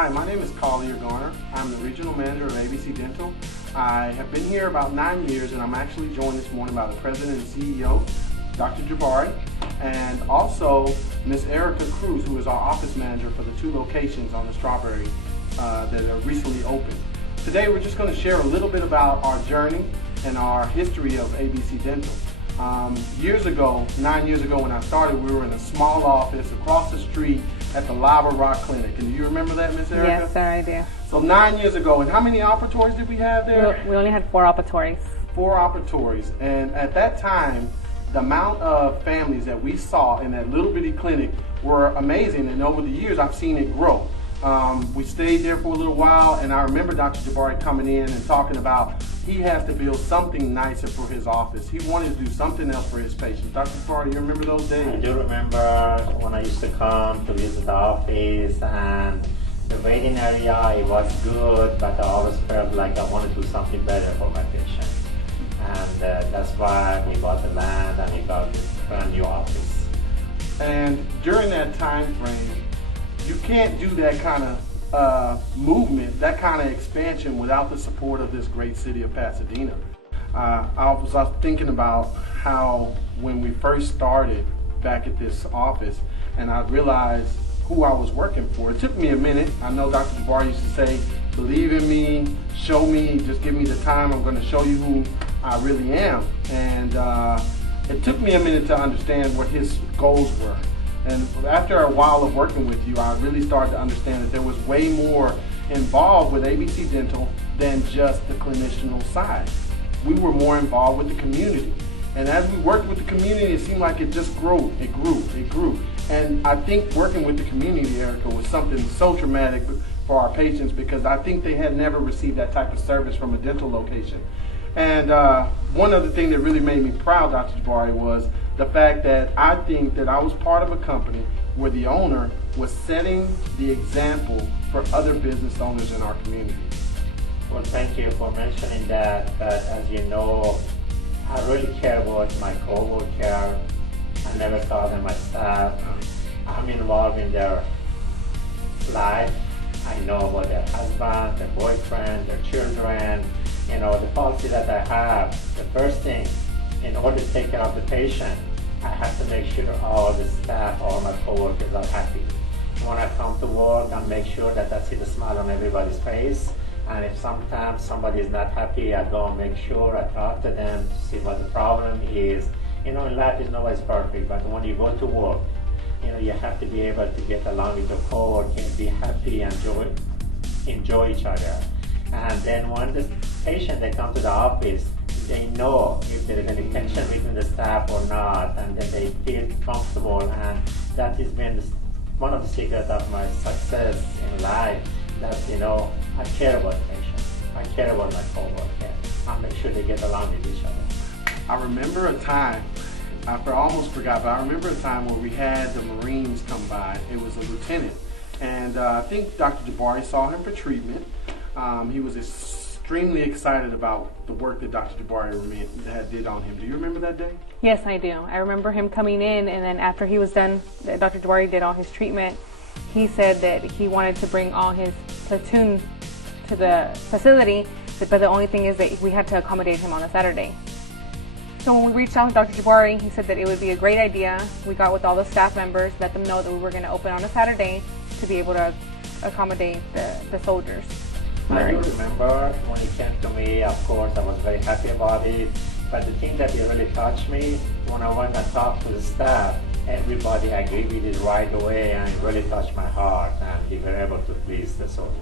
Hi, my name is Garner. I'm the Regional Manager of ABC Dental. I have been here about 9 years, and I'm actually joined this morning by the President and CEO, Dr. Jabari, and also Ms. Erica Cruz, who is our office manager for the 2 locations on the Strawberry that are recently opened. Today we're just going to share a little bit about our journey and our history of ABC Dental. Years ago, 9 years ago when I started, we were in a small office across the street at the Lava Rock Clinic. And do you remember that, Miss Erica? Yes, sir, I do. So 9 years ago, and how many operatories did we have there? We only had 4 operatories. 4 operatories. And at that time, the amount of families that we saw in that little bitty clinic were amazing. And over the years, I've seen it grow. We stayed there for a little while, and I remember Dr. Jabari coming in and talking about he has to build something nicer for his office. He wanted to do something else for his patients. Dr. Jabari, you remember those days? I do remember when I used to come to visit the office, and the waiting area, it was good, but I always felt like I want to do something better for my patients. And that's why we bought the land and we got this brand new office. And during that time frame, you can't do that kind of movement, that kind of expansion without the support of this great city of Pasadena. I was thinking about how when we first started back at this office and I realized who I was working for, it took me a minute. I know Dr. Jabari used to say, believe in me, show me, just give me the time, I'm going to show you who I really am. And it took me a minute to understand what his goals were. And after a while of working with you, I really started to understand that there was way more involved with ABC Dental than just the clinicianal side. We were more involved with the community. And as we worked with the community, it seemed like it just grew, it grew. And I think working with the community, Erica, was something so traumatic for our patients because I think they had never received that type of service from a dental location. And one other thing that really made me proud, Dr. Jabari, was the fact that I think that I was part of a company where the owner was setting the example for other business owners in our community. Well, thank you for mentioning that, but as you know, I really care about my co-worker. I never thought of my staff. I'm involved in their life. I know about their husband, their boyfriend, their children. You know, the policy that I have, the first thing, in order to take care of the patient, I have to make sure all the staff, all my coworkers are happy. When I come to work, I make sure that I see the smile on everybody's face. And if sometimes somebody is not happy, I go and make sure I talk to them to see what the problem is. You know, in life is nobody's perfect, but when you go to work, you know, you have to be able to get along with your coworker and be happy and enjoy each other. And then when the patient, they come to the office, they know if there is any tension between the staff or not, and then they feel comfortable, and that has been one of the secrets of my success in life, that, you know, I care about the patient, I care about my coworker, I make sure they get along with each other. I remember a time, I almost forgot, but I remember a time where we had the Marines come by. It was a lieutenant, and I think Dr. Jabari saw him for treatment. He was extremely excited about the work that Dr. Jabari did on him. Do you remember that day? Yes, I do. I remember him coming in, and then after he was done, Dr. Jabari did all his treatment, he said that he wanted to bring all his platoon to the facility, but the only thing is that we had to accommodate him on a Saturday. So when we reached out to Dr. Jabari, he said that it would be a great idea. We got with all the staff members, let them know that we were going to open on a Saturday to be able to accommodate the soldiers. I do remember when he came to me, of course, I was very happy about it. But the thing that really touched me, when I went and talked to the staff, everybody agreed with it right away, and it really touched my heart, and we were able to please the soldiers.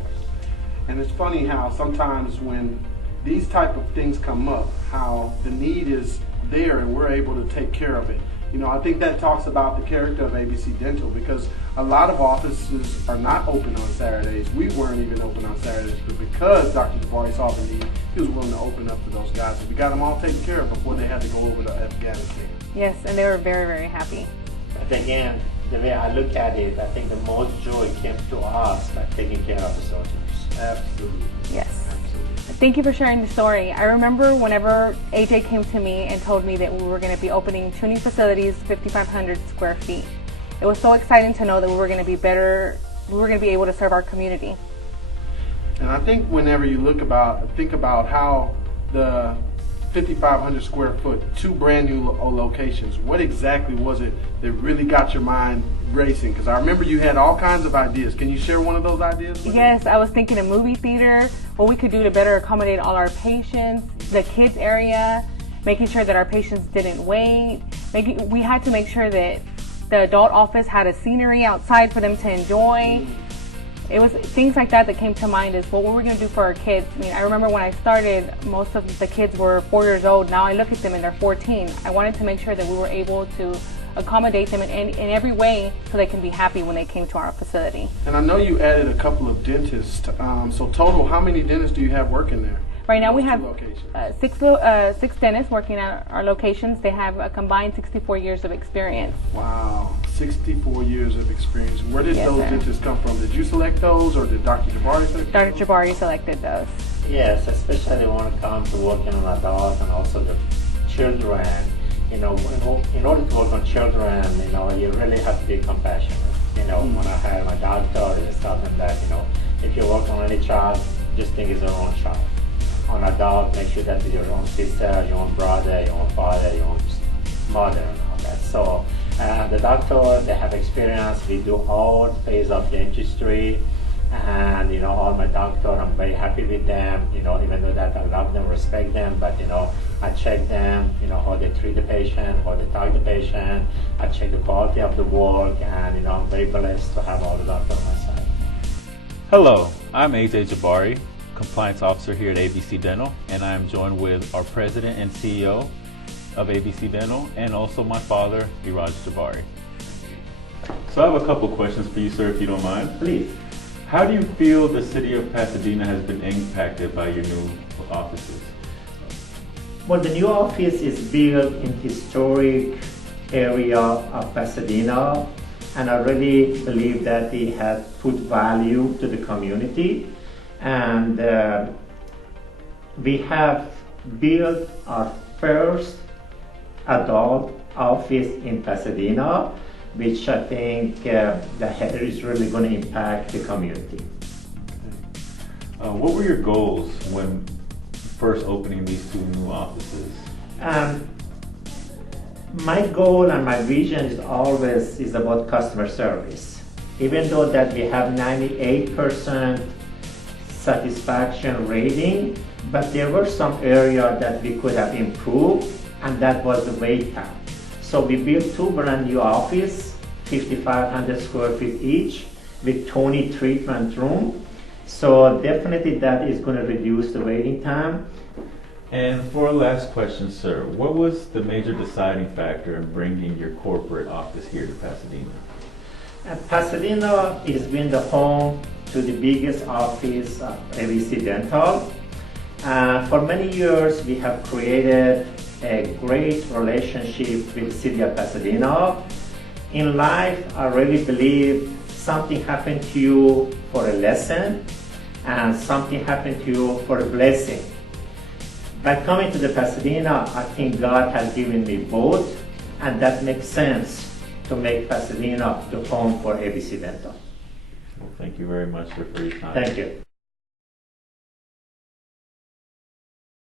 And it's funny how sometimes when these type of things come up, how the need is there and we're able to take care of it. You know, I think that talks about the character of ABC Dental, because a lot of offices are not open on Saturdays. We weren't even open on Saturdays, but because Dr. Jabari saw the need, he was willing to open up to those guys. And we got them all taken care of before they had to go over to Afghanistan. Yes, and they were very, very happy. But again, the way I look at it, I think the most joy came to us by taking care of the soldiers. Absolutely. Yes. Absolutely. Thank you for sharing the story. I remember whenever AJ came to me and told me that we were going to be opening 2 new facilities, 5,500 square feet. It was so exciting to know that we were going to be better we were going to be able to serve our community. And I think whenever you think about how the 5,500 square foot, two brand new locations, what exactly was it that really got your mind racing? Because I remember you had all kinds of ideas. Can you share one of those ideas with Yes, I was thinking a movie theater, what we could do to better accommodate all our patients, the kids area, making sure that our patients didn't wait. We had to make sure that the adult office had a scenery outside for them to enjoy. It was things like that came to mind is what we're going to do for our kids. I mean, I remember when I started, most of the kids were 4 years old. Now I look at them and they're 14. I wanted to make sure that we were able to accommodate them in every way so they can be happy when they came to our facility. And I know you added a couple of dentists. So total, how many dentists do you have working there? Right now we have six dentists working at our locations. They have a combined 64 years of experience. Wow, 64 years of experience. Where did those sir. dentists come from? Did you select those or did Dr. Jabari select Dr. those? Jabari selected those. Yes, especially when it comes to working on adults and also the children. In order to work on children, you really have to be compassionate. When I hire my doctor, I just tell them that, if you work on any child, just think it's your own child. On adult, make sure that it's your own sister, your own brother, your own father, your own mother, and all that. So the doctor, they have experience. We do all phases of dentistry, and all my doctor, I'm very happy with them. Even though that I love them, respect them, but I check them. How they treat the patient, how they talk to the patient. I check the quality of the work, and I'm very blessed to have all the doctors on my side. Hello, I'm AJ Jabari, Compliance Officer here at ABC Dental, and I am joined with our President and CEO of ABC Dental, and also my father, Iraj Jabari. So I have a couple questions for you, sir, if you don't mind. Please. How do you feel the city of Pasadena has been impacted by your new offices? Well, the new office is built in historic area of Pasadena, and I really believe that it has put value to the community. And we have built our first adult office in Pasadena, which I think that is really going to impact the community. What were your goals when first opening these two new offices? My goal and my vision is about customer service. Even though that we have 98% satisfaction rating, but there were some areas that we could have improved, and that was the wait time. So we built two brand new offices, 5,500 square feet each, with 20 treatment rooms. So definitely that is going to reduce the waiting time. And for a last question, sir, what was the major deciding factor in bringing your corporate office here to Pasadena? Pasadena has been the home to the biggest office of ABC Dental. For many years, we have created a great relationship with the city of Pasadena. In life, I really believe something happened to you for a lesson and something happened to you for a blessing. By coming to the Pasadena, I think God has given me both, and that makes sense to make Pasadena the home for ABC Dental. Well, thank you very much, sir, for your time. Thank you.